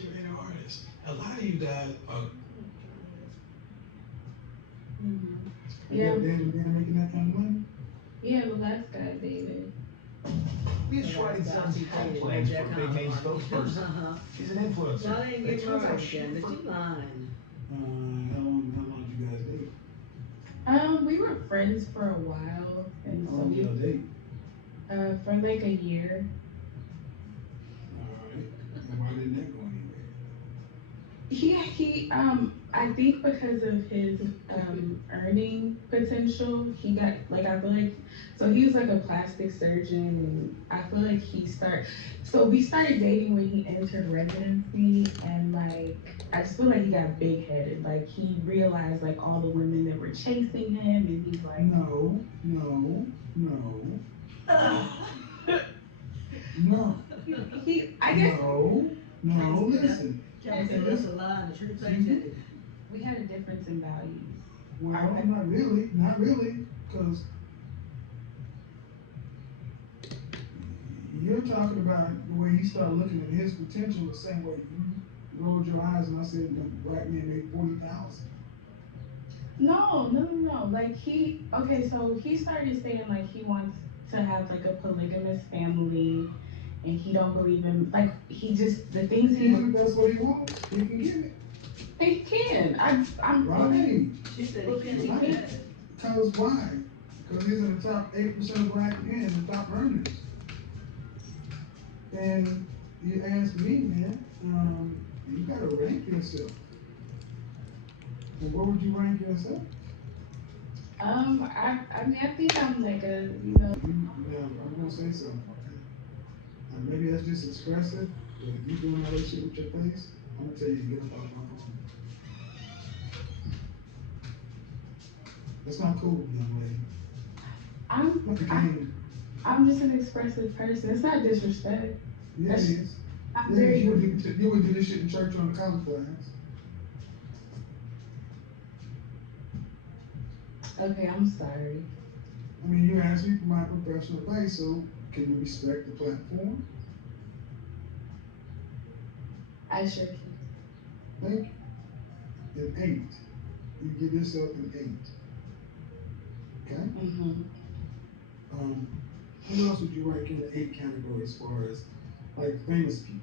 unless you're an artist. A lot of you guys are. Yeah. David making that kind of money? Yeah, the last guy dated. He's writing some ad plans for a big name spokesperson. She's an influencer. Y'all ain't They get turns out married she- again, but you lying. How long did you guys date? We were friends for a while, and How so long did y'all date? for like a year. Alright. And why didn't that go anywhere? I think because of his earning potential, he got like I feel like so he was like a plastic surgeon, and I feel like we started dating when he entered residency, and like I just feel like he got big headed. Like he realized like all the women that were chasing him, and he's like, No. I guess No, listen. Can't that's a lie, and the truth ain't that. we had a difference in values. Well, not really, because you're talking about the way he started looking at his potential the same way you rolled your eyes and I said the black man made 40,000. No. Like so he started saying like he wants to have like a polygamous family, and he don't believe in like he just the things he If that's what he wants, he can get it. he can. I'm Right. She said he can't He do can't. that. Because why? Because he's in the top 8% of black men, the top earners. And you ask me, man, you gotta rank yourself. And where would you rank yourself? I mean I think I'm like Now, I'm gonna say something. And maybe that's just expressive, but if you doing all that shit with your face, I'm gonna tell you to get up off my phone. That's not cool, young lady. I'm just an expressive person. It's not disrespect. Yeah, it is. I'm Yeah, very you would do this shit in church on the college class. okay. I'm sorry. I mean, you asked me for my professional advice, so can you respect the platform? I sure can. Thank you. An 8. You give yourself an 8. Okay? Who else would you rank in the 8 category as far as like famous people?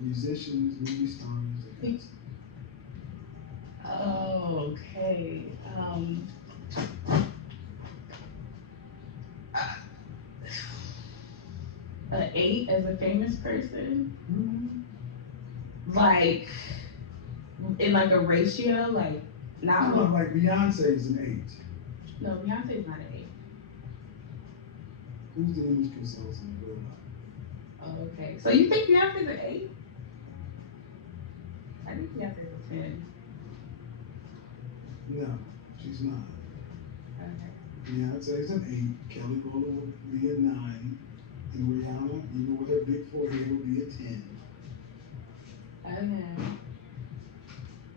Musicians, movie stars, that kind of stuff. Okay. An 8 as a famous person, like in like a ratio, like not No, like Beyonce is an 8. no, Beyonce's not an 8. Who's the image consultant in real life? Oh, okay. So you think Beyonce's an 8? I think Beyonce's a 10. No, she's not. Okay. Beyonce's an 8. Kelly Rowland would be a 9. And Rihanna, even with her big forehead, would be a 10. Okay.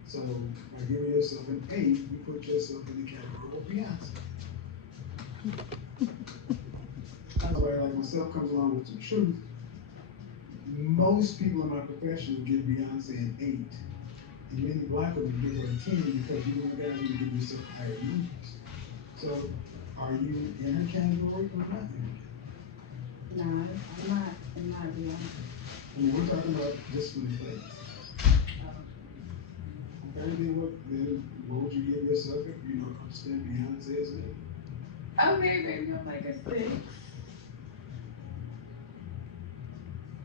So by giving yourself an 8, you put yourself in the category of Beyonce. Somebody like myself comes along with some truth. Most people in my profession would give Beyonce an 8. And many black women give her a 10 because you guys want to give yourself higher numbers. So are you in her category or not in her category? Nah, I'm not Beyonce. I mean, we're talking about discipline plays. Okay, then what would you give yourself if you don't understand Beyonce as an 8? Okay, maybe I'm like a 6.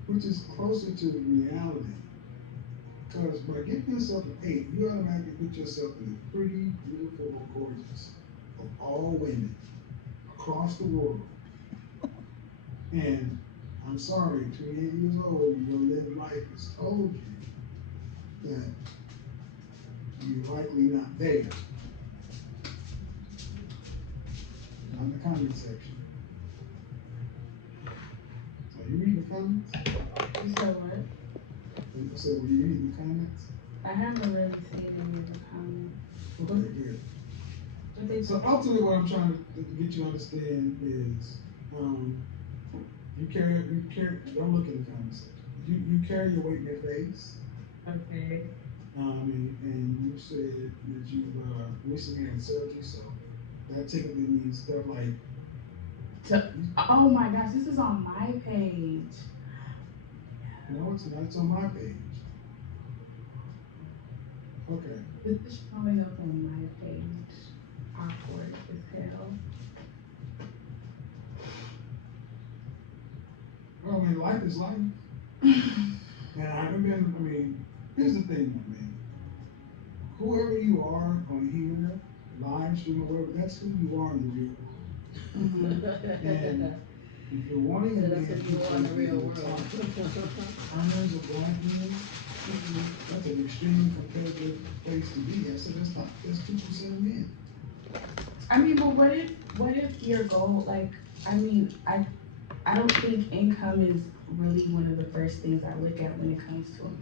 Which is closer to reality. Because by giving yourself an 8, you automatically put yourself in the pretty, beautiful, or gorgeous of all women across the world. And I'm sorry, 28 years old, your lived life has told you that you're likely not there. On the comment section. Are you reading the comments? You said what? So were you reading the comments? I haven't really seen any of the comments. Okay, good. But they So ultimately what I'm trying to get you to understand is you carry don't look in the comment section. You carry your weight in your face. Okay. And you said that you recently had surgery, so that typically means stuff like. Oh my gosh, this is on my page. No, it's not. It's on my page. Okay. This is showing up on my page. Awkward as hell. Well, life is life. And I haven't been, here's the thing, man. Whoever you are on here, live stream or whatever, that's who you are in the real world. Mm-hmm. And if you're wanting to That's what you are in the real world. Earners of black men, that's an extremely competitive place to be. I said that's 2% of men. But what if your goal, like, I don't think income is really one of the first things I look at when it comes to a man.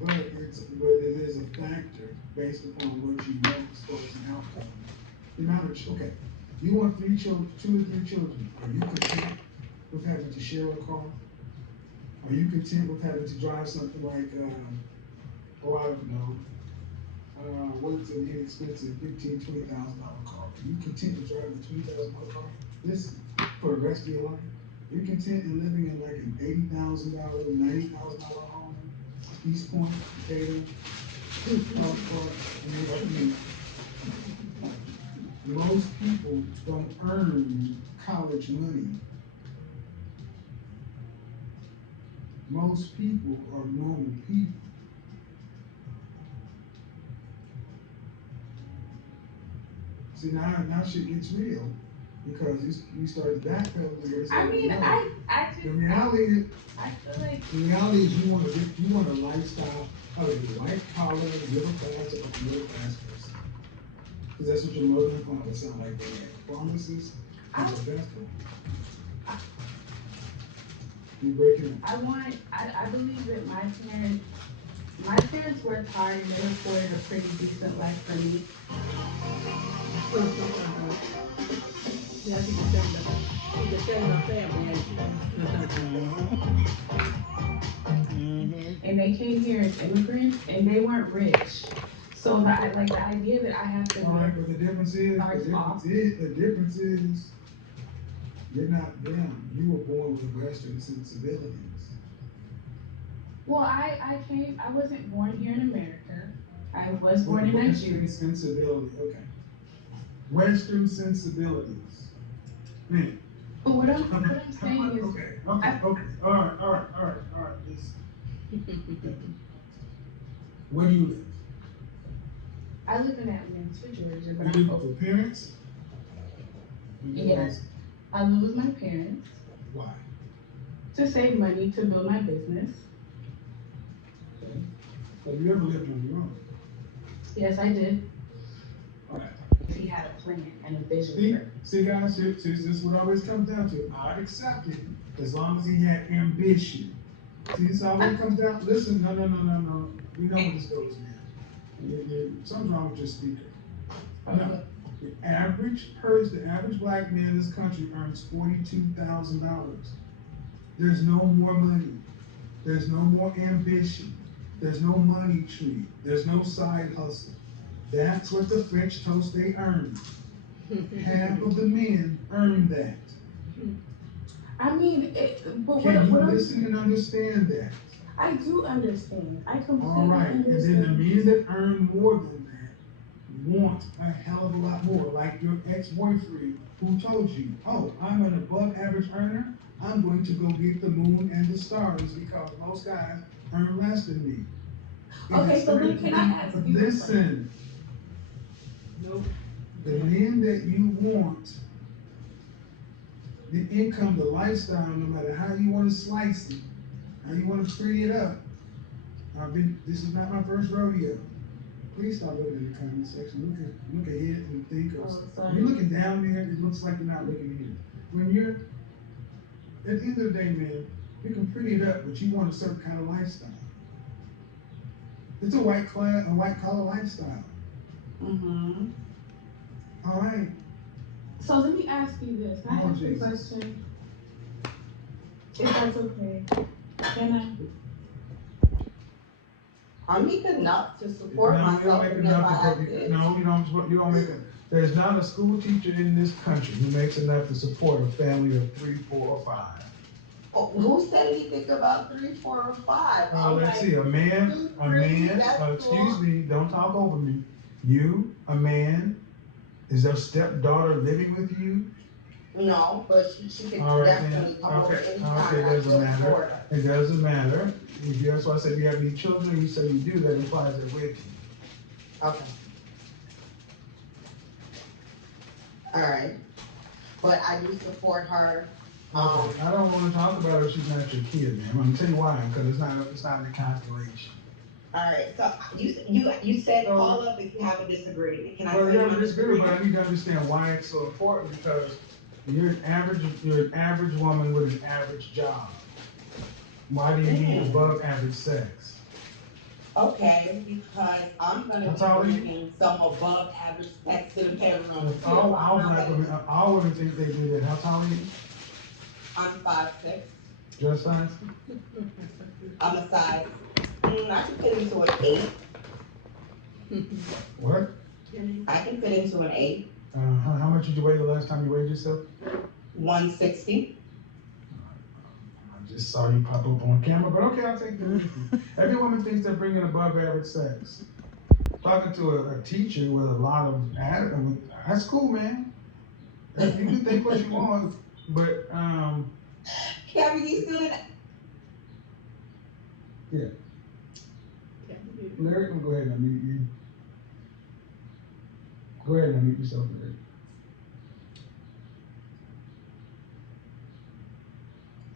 But it is a factor based upon what you want as far as an outcome. The amount of, okay, you want 3 children, 2 or 3 children. Are you content with having to share a car? Are you content with having to drive something like, I don't know, what's an inexpensive $15,000, $20,000 car? Are you content to drive a $20,000 car? Listen, for the rest of your life? Are you content in living in like an $80,000, $90,000 home? East Point, Decatur, most people don't earn college money. Most people are normal people. See, now shit gets real because you started backpedaling. The reality I feel like the reality is you want a lifestyle of a white collar, middle class, or middle class person. Because that's what your mother and father sound like. They are pharmacists and professors. You breaking I believe that my parents worked hard and they afforded a pretty decent life for me. Yeah, she can send her family. And they came here as immigrants and they weren't rich. So the idea that I have to all right, but the difference is you're not them. You were born with Western sensibilities. Well, I wasn't born here in America. I was born in Nigeria. Western sensibility, okay. Western sensibilities. Man. But what I'm saying is, okay. All right. Where do you live? I live in Atlanta, Georgia, but You live with your parents? Yes. I live with my parents. Why? To save money to build my business. Okay. Have you ever lived on your own? Yes, I did. Okay. He had a plan and a vision. See guys, this is what always comes down to. I'd accept it as long as he had ambition. See, this always comes down. Listen, no. We know where this goes, man. Something's wrong with your speaker. No. The average black man in this country earns $42,000. There's no more money. There's no more ambition. There's no money tree. There's no side hustle. That's what the French toast they earn. Half of the men earn that. Can you listen and understand that? I do understand. I completely All right, understand. and then the men that earn more than that want a hell of a lot more, like your ex-boyfriend who told you, oh, I'm an above average earner, I'm going to go get the moon and the stars because most guys earn less than me. Okay, so then can I ask you? Listen. Nope. The men that you want, the income, the lifestyle, no matter how you want to slice it, how you want to free it up. This is not my first rodeo. Please stop looking in the comment section. Look ahead and think of. You're looking down there, it looks like you're not looking here. When you're, at the end of the day, man, you can pretty it up, but you want a certain kind of lifestyle. It's a white collar lifestyle. Mm-hmm. All right. So let me ask you this. Can I ask you a question? If that's okay. Can I? I make enough to support No, you don't myself make and enough my to put, kids. no, you don't make it. There's not a school teacher in this country who makes enough to support a family of 3, 4, or 5. Oh, who said anything about 3, 4, or 5? Well, let's see, a man, excuse me, don't talk over me. You, a man, is their stepdaughter living with you? No, but she could All right, definitely then. come over Okay, anytime. it doesn't I matter. support her. It doesn't matter. That's why I said if you have any children, you say you do, that implies they're with you. Okay. All right. But I do support her. Okay. I don't want to talk about her if she's not your kid, man. I'm gonna tell you why, because it's not in the calculation. All right. So you said call up if you have a disagreement. Can I Well, say you my have a disagreement, but I disagreement? need to understand why it's so important, because you're an average woman with an average job. Why do you need above average sex? Okay, because I'm gonna That's all be you- bringing some above average sex to the bedroom. All black women, all women think they do that. How tall are you? I'm 5'6". Just size? I'm a size. I can fit into an 8. What? I can fit into an 8. How much did you weigh the last time you weighed yourself? 160. I just saw you pop up on camera, but okay, I'll take that. Every woman thinks they're bringing above average sex. Talking to a teacher with a lot of that's cool, man. You can think what you want, but Gabby, you still in yeah. Lyric, go ahead and unmute you. Go ahead and unmute yourself, Lyric.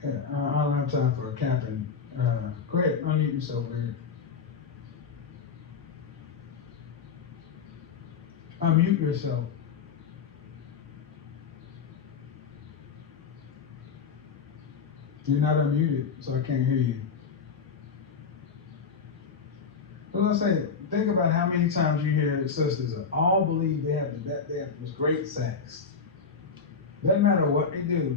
Yeah, I don't have time for a capping. Go ahead, unmute yourself, Lyric. Unmute yourself. You're not unmuted, so I can't hear you. So let's say, think about how many times you hear sisters that all believe they have this great sex. Doesn't matter what they do,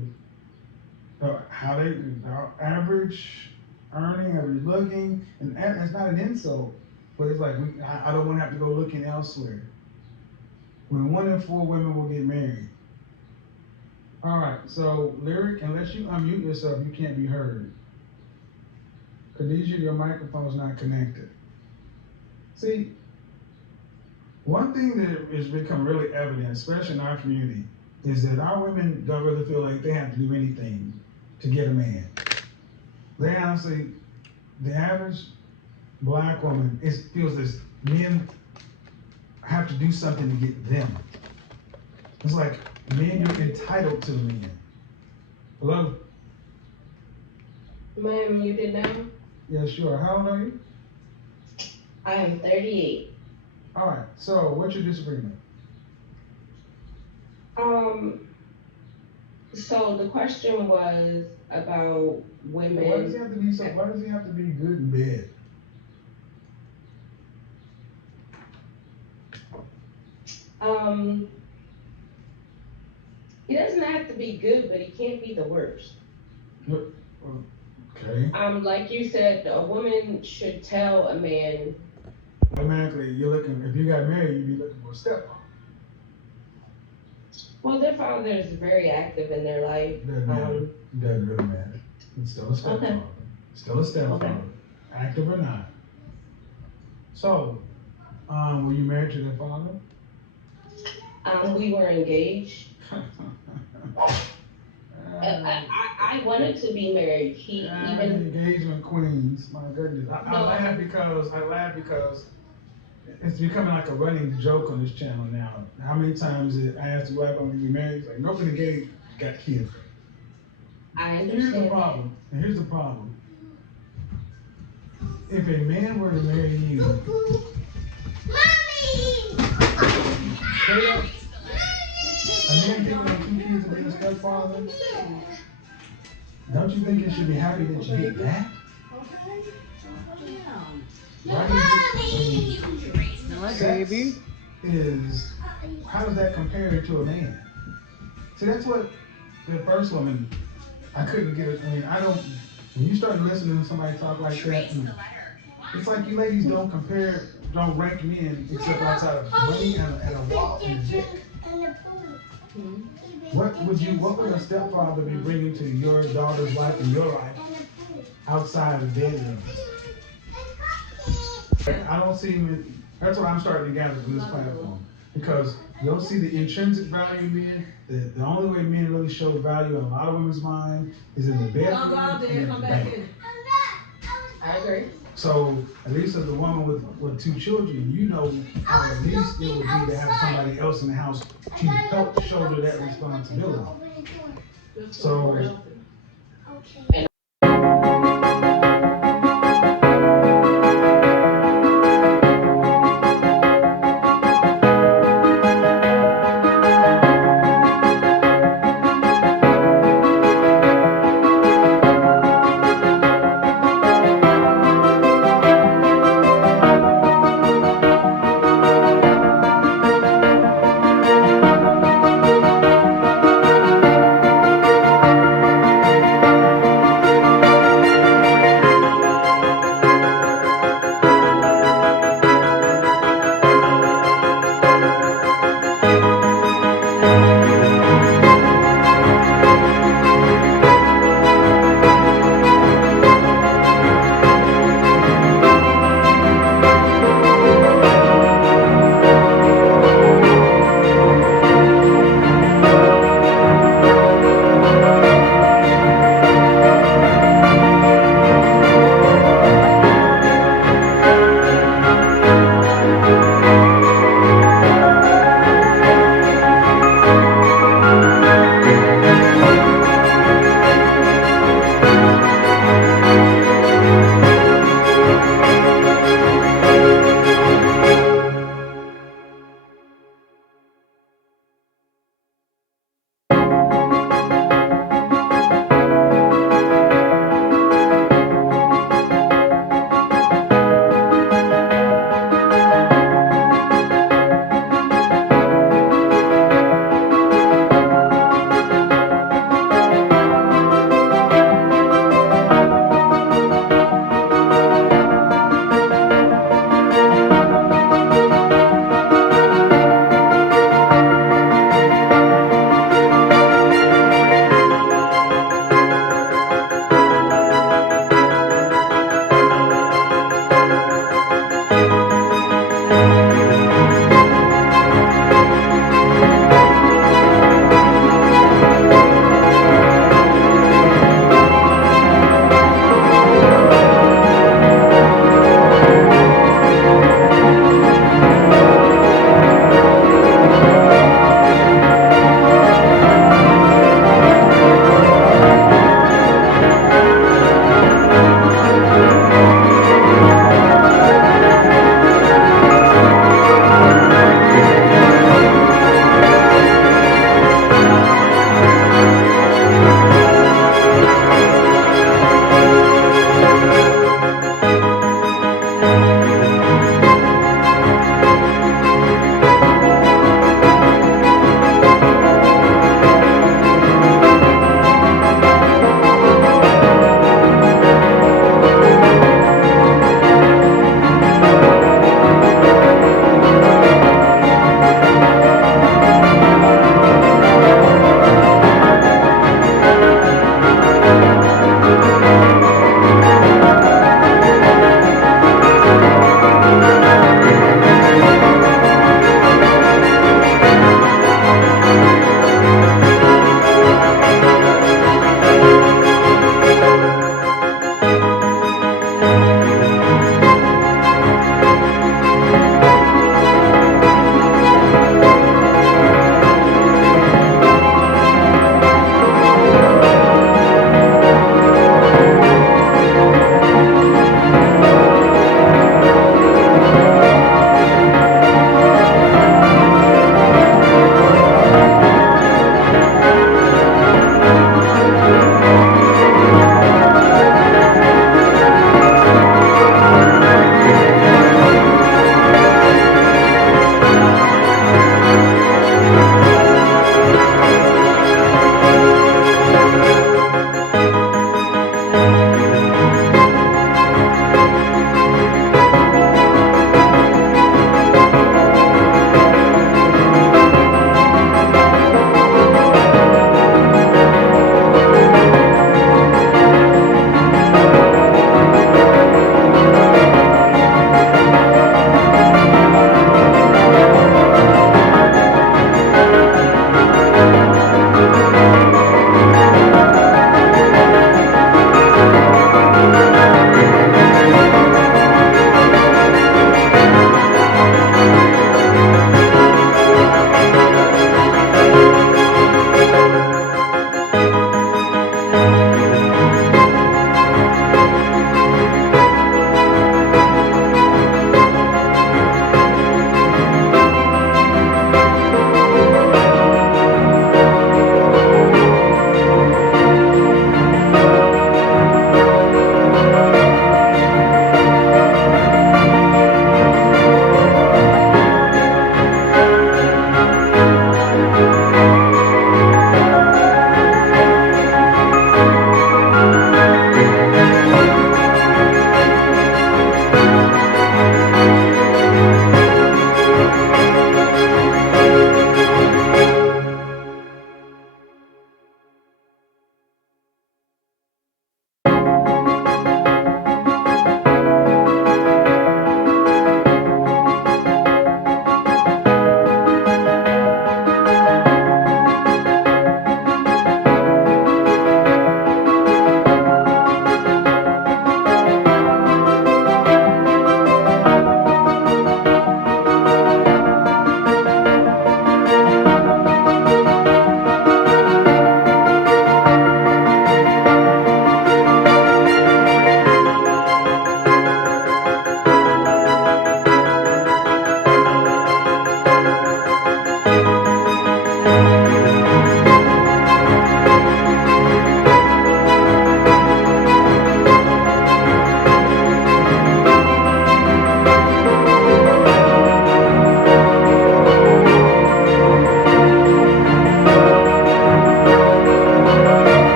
how they do, average earning, average looking, and that's not an insult, but it's like I don't want to have to go looking elsewhere. When 1 in 4 women will get married. All right, so Lyric, unless you unmute yourself, you can't be heard. Khadijah, your microphone's not connected. See, one thing that has become really evident, especially in our community, is that our women don't really feel like they have to do anything to get a man. They honestly, the average black woman feels as men have to do something to get them. It's like, men, you're entitled to men. Hello? Am I muted now? Yeah, sure. How old are you? I am 38. All right, so what's your disagreement? So the question was about women. Why does he have to be good in bed? He doesn't have to be good, but he can't be the worst. Okay. Like you said, a woman should tell a man. Automatically, if you got married, you'd be looking for a stepfather. Well, their father is very active in their life. Doesn't really matter. It's still a stepfather. Okay. Still a stepfather. Okay. Active or not. So, were you married to their father? We were engaged. I wanted to be married. Engagement queens. My goodness. I laugh because it's becoming like a running joke on this channel now. How many times I asked your wife, "Are you married?" It's like, nope, engaged, got kids. I understand. Here's the problem. If a man were to marry you, straight up, a man taking on 2 kids and being a stepfather, don't you think you should be happy that you did that? Baby is, how does that compare to a man? See, that's what the first woman, I couldn't get it. I mean, when you start listening to somebody talk like that, It's like you ladies don't rank men except outside of money and a walk and a dick. What would a stepfather be bringing to your daughter's life and your life outside of bedroom? I don't see him. That's what I'm starting to gather from this platform, because you don't see the intrinsic value in men. The only way men really show value in a lot of women's mind is in the bedroom. Don't go out there and come back in. I agree. So at least as a woman with 2 children, you know how at least it would be to have somebody else in the house to help shoulder that responsibility. So.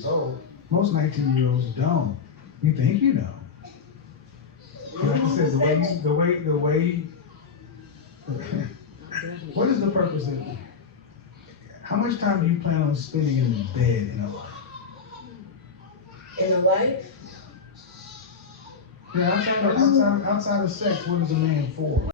years old. Most 19-year-olds don't. You think you know. Like I said, the way, what is the purpose of it? How much time do you plan on spending in the bed in a life? In a life, Yeah, outside of sex, what is a man for?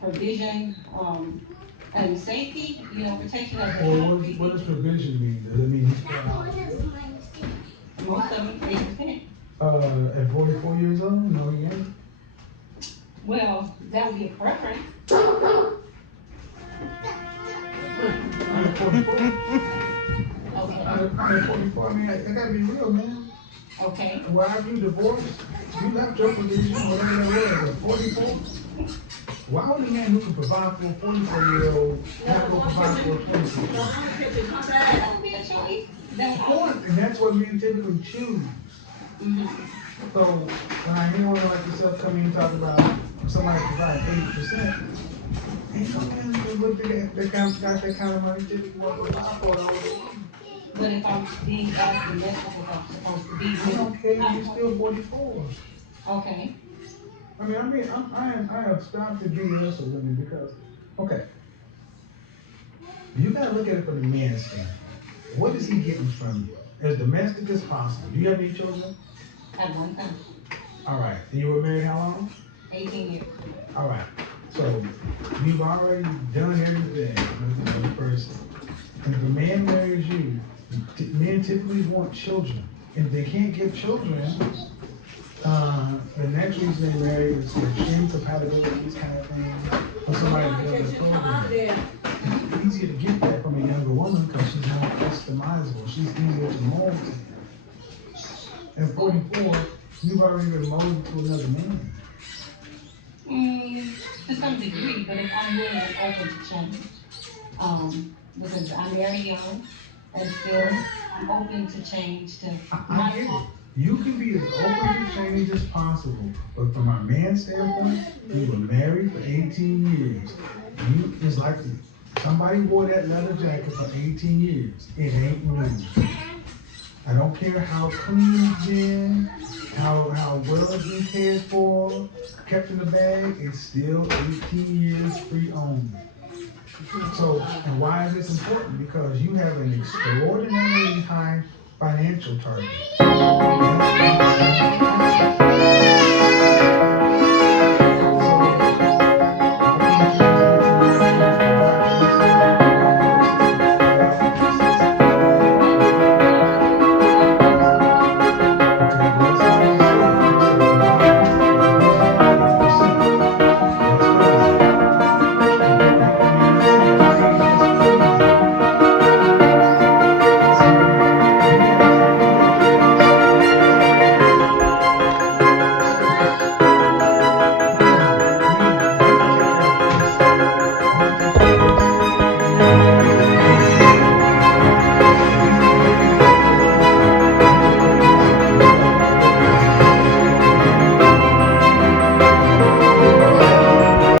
provision, and safety, protection of the Well, concrete. what does provision mean? Does it mean he's put out? Most of them, 80%. At 44 years old? No, he ain't. Well, that would be a preference. I'm at 44. Okay, I'm at 44. I mean, I gotta be real, man. okay. Why have you divorced? You left your position, whatever that was, at 44. Why would a man who can provide for a 44-year-old not go provide for a 24-year-old? That would be a choice. Of course, and that's what men typically choose. So when I hear women like yourself come in and talk about somebody providing 80%, ain't no man who looked at that got that kind of money typically want to provide for it. But if I'm being asked domestic as I'm supposed to be. I don't care, you're still 44. Okay, I have stopped the BS of women because, okay, you gotta look at it from the man's standpoint. What is he getting from you? As domestic as possible. Do you have any children? at one time, All right. And you were married how long? 18 years. All right. So you've already done everything with the person. And if a man marries you, men typically want children. And if they can't get children, the next reason they marry is extreme compatibility, these kind of things. Or somebody to build a program. It's easier to get that from a younger woman because she's more customizable. She's easier to mold to. At 44, you've already been molded to another man. To some degree, but if I'm willing and open to change, because I'm very young and still I'm open to change to I get it. You can be as open to change as possible, but from a man's standpoint, you were married for 18 years. It's like somebody wore that leather jacket for 18 years. It ain't new. I don't care how clean it's been, how well it's been cared for, kept in the bag, it's still 18 years free-owned. So, and why is this important? Because you have an extraordinarily high financial target.